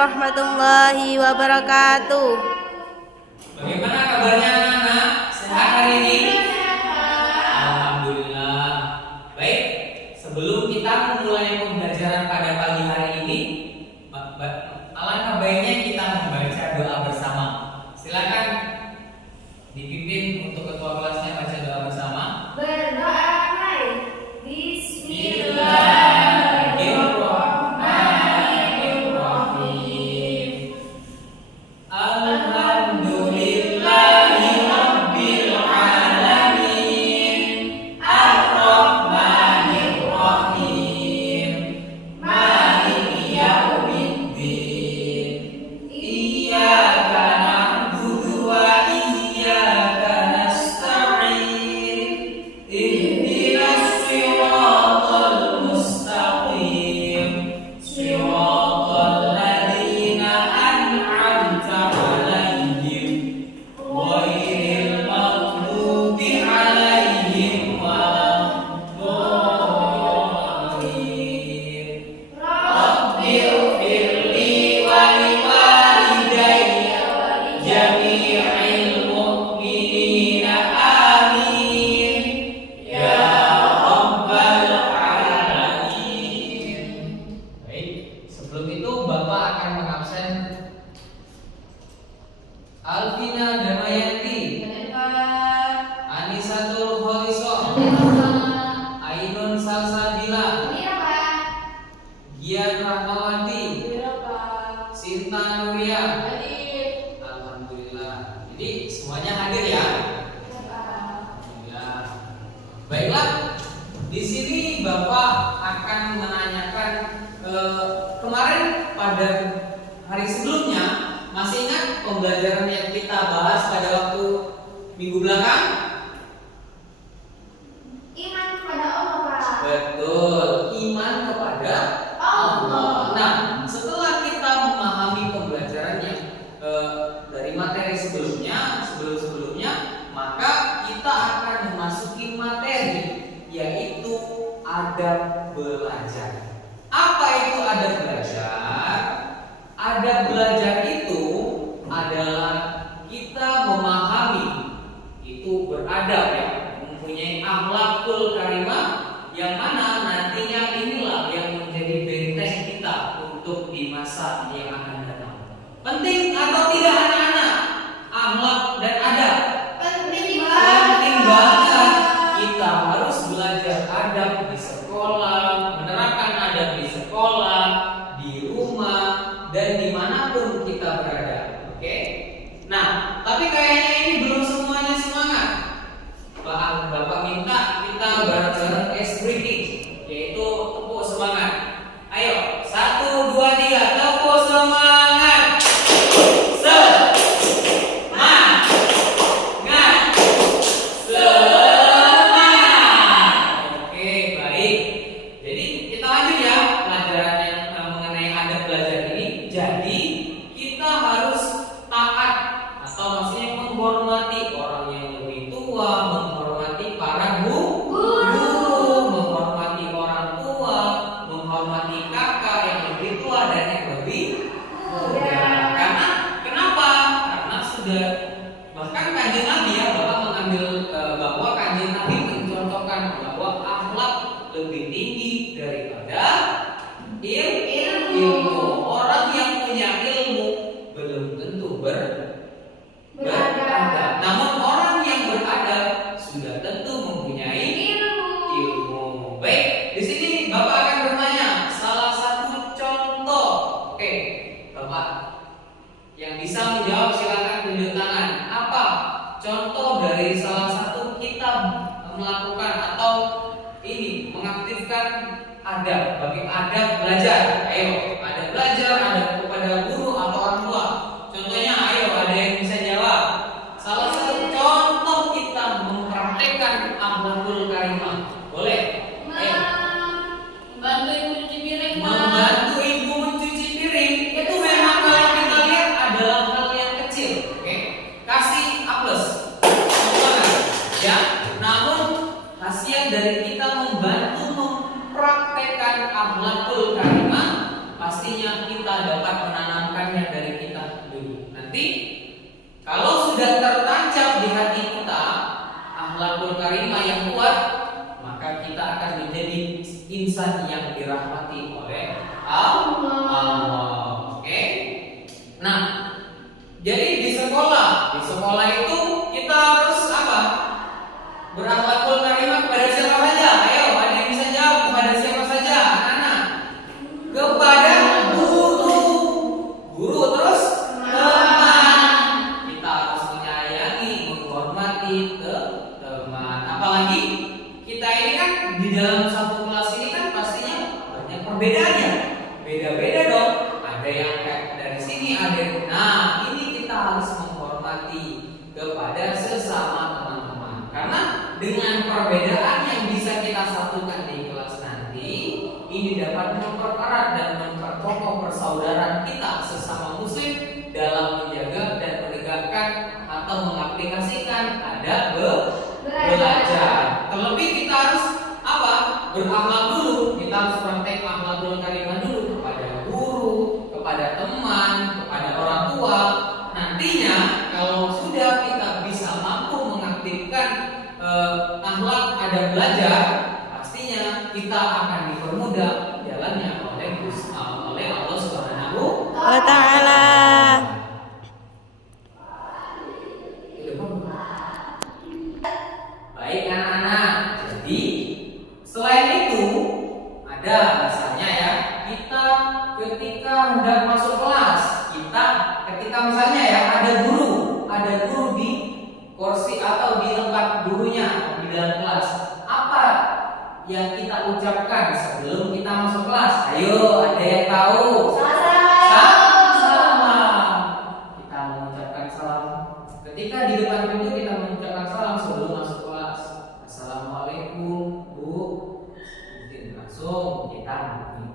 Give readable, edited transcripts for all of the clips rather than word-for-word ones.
warahmatullahi wabarakatuh. Bagaimana kabarnya anak-anak? Sehat hari ini? Alhamdulillah. Baik, sebelum kita memulai pembelajaran pada pagi hari ini, alangkah baiknya kita membaca doa bersama. Silakan dipimpin untuk ketua kelasnya baca doa bersama. Berdoa, mari. Bismillah. Alvina Damayanti, Anisatul Kholisoh, Ainun Salsabila, Gian Rahmawati, Sinta Nuria. Alhamdulillah. Jadi semuanya hadir ya. Alhamdulillah. Baiklah, di sini Bapak akan menanyakan kemarin pada hari sebelumnya. Masih ingat pembelajaran yang kita bahas pada waktu minggu belakang? Iman kepada Allah, Pak. Betul, iman kepada Allah. Nah, setelah kita memahami pembelajaran yang dari materi sebelumnya, maka kita akan memasuki materi, yaitu adab belajar. Apa itu adab belajar? Adab belajar itu adalah kita memahami, itu beradab ya, mempunyai akhlakul karimah, yang mana nantinya inilah yang menjadi benteng kita untuk di masa yang akan datang. Penting atau tidak anak-anak? Akhlak dan adab Penting banget. Kita harus belajar adab di sekolah, menerapkan adab di sekolah, di rumah, dan dimanapun kita berada. Oke? Nah, tapi kayaknya ini belum semuanya semangat. Bapak minta kita bareng-bareng ice breaking, yaitu tepuk semangat. Ayo, 1, 2, 3, tepuk semangat. Semangat. Oke, baik. Jadi kita lanjut ya pelajaran yang mengenai adab belajar ini. Jadi kita harus taat, atau maksudnya menghormati orang yang lebih tua, menghormati para guru, menghormati orang tua, menghormati kakak yang lebih tua dan yang lebih muda. Karena kenapa? Karena sudah bahkan Kanjeng Nabi ya, Bapak mengambil bahwa Kanjeng Nabi mencontohkan bahwa akhlak lebih tinggi daripada ilmu. Orang yang punya ilmu belum tentu beradab. Namun orang yang beradab sudah tentu mempunyai ilmu. Baik, di sini Bapak akan bertanya salah satu contoh. Oke, Bapak yang bisa menjawab silakan tunjuk tangan. Apa contoh dari salah satu kita melakukan atau ini mengaktifkan adab, bagi adab belajar? Ayo, adab belajar, adab kepada guru atau orang tua. Contohnya, ayo ada yang bisa jawab. Salah satu contoh kita mempraktekkan akhlakul karimah. Boleh? Ayo. Membantu ibu cuci piring, Pak. Membantu ibu mencuci piring itu memang kalau kita lihat adalah hal yang kecil. Oke? Kasih A+. Ya. Namun hasil dari kita membantu mempraktekkan akhlakul karimah, pastinya kita dapat menanamkan Nanti kalau sudah tertancap di hati kita akhlakul karimah yang kuat, maka kita akan menjadi insan yang dirahmati oleh Allah. Oke? Nah, jadi di sekolah itu kita harus apa? Berakhlakul karimah kepada siapa saja? Ayo, ada yang bisa jawab kepada siapa saja? Anak-anak. Kepada guru, terus teman. Kita harus menyayangi, menghormati ke teman. Apalagi kita ini kan di dalam satu kelas ini kan pastinya banyak perbedaannya. Beda-beda dong. Ada yang kayak dari sini, ada yang ini kita harus menghormati kepada sesama teman-teman. Karena dengan perbedaan yang bisa kita satukan di kelas nanti, ini dapat mempererat dan memperkokoh persaudaraan kita sesama muslim dalam menjaga dan menegakkan atau mengaplikasikan adab belajar. Terlebih kita harus apa? Berakhlak dulu. Kita harus praktek akhlakul karimah dulu kepada guru, kepada teman, kepada orang tua. Nantinya kalau sudah kita bisa mampu mengaktifkan akhlak adab belajar, pastinya kita akan dipermudah jalannya oleh Allah Subhanahu wa ta'ala. Baik anak-anak. Jadi selain itu ada misalnya ya, kita ketika hendak masuk kelas, ketika misalnya ya ada guru di kursi atau di tempat gurunya di dalam kelas, apa yang kita ucapkan sebelum kita masuk kelas? Ayo, ada yang tahu? Salam. Kita mengucapkan salam. Ketika di depan pintu kita mengucapkan salam sebelum masuk kelas. Assalamualaikum, Bu. Langsung kita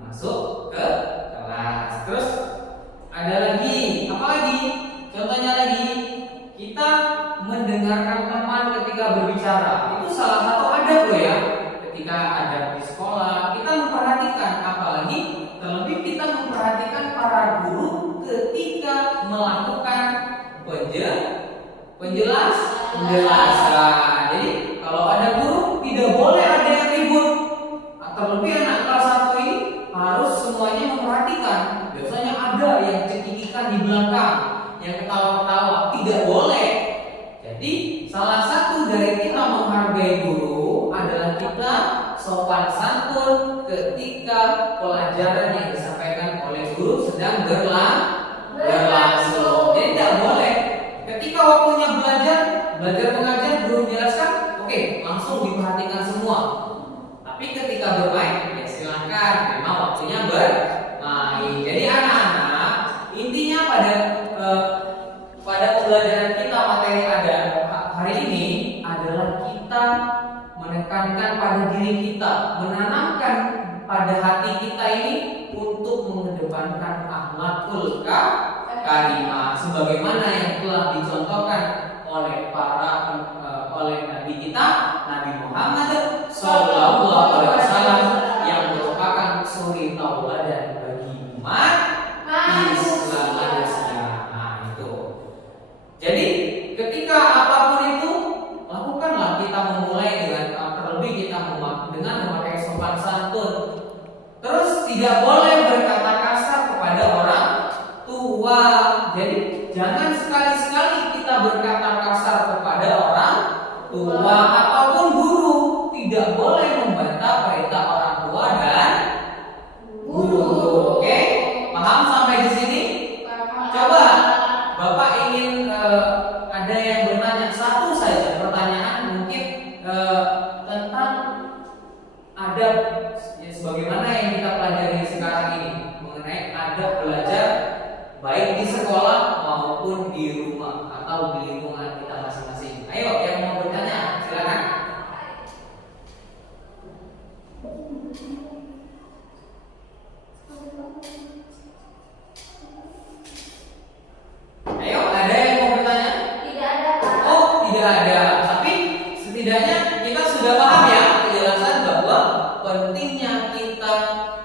masuk ke kelas. Terus ada lagi, apa lagi? Contohnya lagi, kita mendengarkan teman ketika berbicara. Itu salah satu adab loh ya. Ketika ada di sekolah, kita memperhatikan, apalagi terlebih kita memperhatikan para guru ketika melakukan penjelasan. Jadi kalau ada guru tidak boleh ada yang ribut. Terlebih anak kelas 1 ini harus semuanya memperhatikan. Biasanya ada yang cekikikan di belakang, yang ketawa-ketawa, tidak boleh. Jadi salah satu dari kita menghargai guru adalah kita sopan santun ketika pelajaran yang disampaikan oleh guru sedang berlangsung. Jadi tidak boleh ketika waktunya belajar mengajar, guru menjelaskan, oke, langsung diperhatikan semua. Tapi ketika bermain, ya silakan, memang waktunya bermain. Jadi anak-anak, intinya pada pembelajaran kita materi ada hari ini adalah kita menekankan pada diri kita, menanamkan pada hati kita ini untuk mengedepankan akhlakul karimah sebagaimana yang telah dicontohkan oleh oleh Nabi kita, Nabi Muhammad Sallallahu Alaihi Wasallam, yang merupakan suri tauladan bagi umat Islam manusia. Nah itu. Jadi ketika apapun itu lakukanlah, kita memulai dengan terlebih kita dengan memakai sopan santun. Terus tidak boleh berkata kasar kepada orang tua. Jadi jangan sekali-sekali kita berkata kasar kepada orang tua ataupun guru. Tidak boleh membantah perintah orang tua dan guru. Oke? Paham sampai di sini? Coba Bapak ingin ada yang bertanya satu saja pertanyaan mungkin tentang adab ya, sebagaimana yang kita pelajari sekarang ini mengenai adab belajar baik di sekolah maupun di rumah atau di lingkungan kita masing-masing. Ayo yang mau bertanya silakan. Ayo, ada yang mau bertanya? Tidak ada, Pak. Oh, tidak ada. Tapi setidaknya kita sudah paham ya penjelasan bahwa pentingnya kita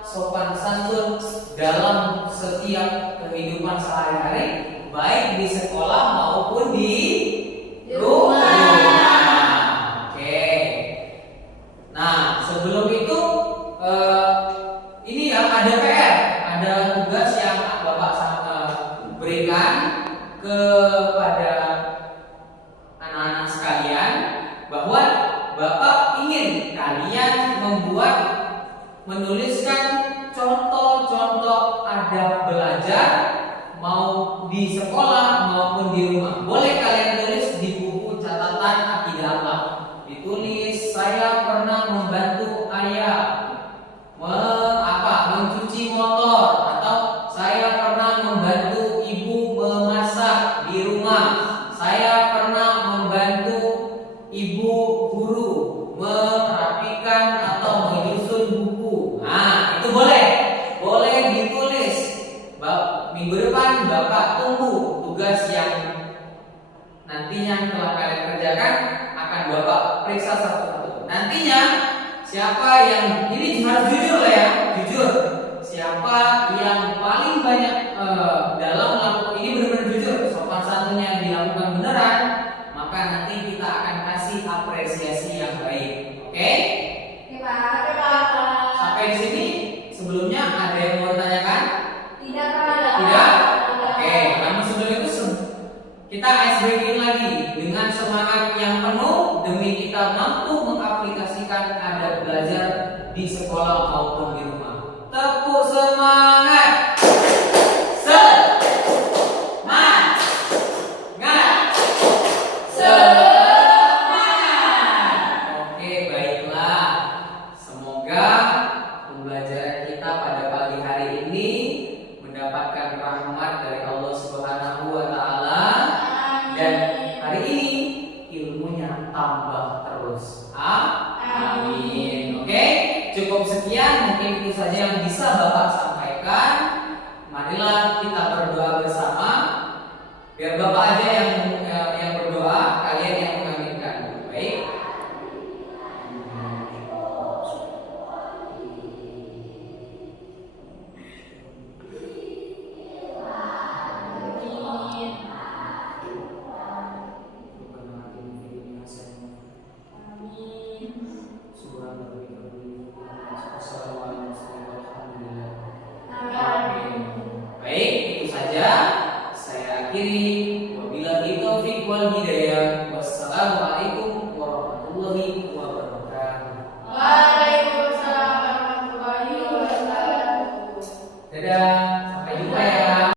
sopan santun dalam setiap kehidupan sehari-hari baik di sekolah maupun di rumah. Oke. Nah, sebelum itu ini ya ada PR, ada tugas yang Bapak berikan kepada anak-anak sekalian bahwa Bapak ingin kalian menuliskan contoh-contoh adab belajar mau di sekolah maupun di rumah. Boleh kalian tulis di buku catatan akidah akhlak. Ditulis saya pernah membantu ayah mencuci motor, atau saya pernah membantu ibu memasak di rumah. Saya pernah membantu ibu guru merapikan atau menyusun buku. Nah, itu boleh ditulis. Minggu depan Bapak tunggu tugas yang nantinya telah kalian kerjakan, akan Bapak periksa satu-satu. Nantinya siapa yang ini harus jujur lah ya, jujur. Siapa yang paling banyak dalam melakukan ini, benar-benar jujur, sopan santunnya dilakukan beneran, maka nanti kita akan kasih apresiasi yang baik. Oke? Oke, Pak. Sampai di sini sebelumnya ada yang mau tanyakan? Tidak, Pak. Tidak? Oke, namun sebelum itu kita ice breaking lagi dengan semangat yang penuh demi kita mampu mengaplikasikan adab belajar di sekolah maupun di rumah. Tepuk semangat. Oke, baiklah. Semoga pembelajaran kita pada pagi hari ini mendapatkan rahmat dari Allah Subhanahu wa taala, dan hari ini ilmunya tambah terus. Amin. Oke, cukup sekian, mungkin itu saja yang bisa Bapak sampaikan. Marilah kita berdoa bersama. Biar Bapak aja yang berdoa, kalian yang mengaminkan. Baik. Baik, itu saja saya akhiri. Wabillahi taufiq wal hidayah.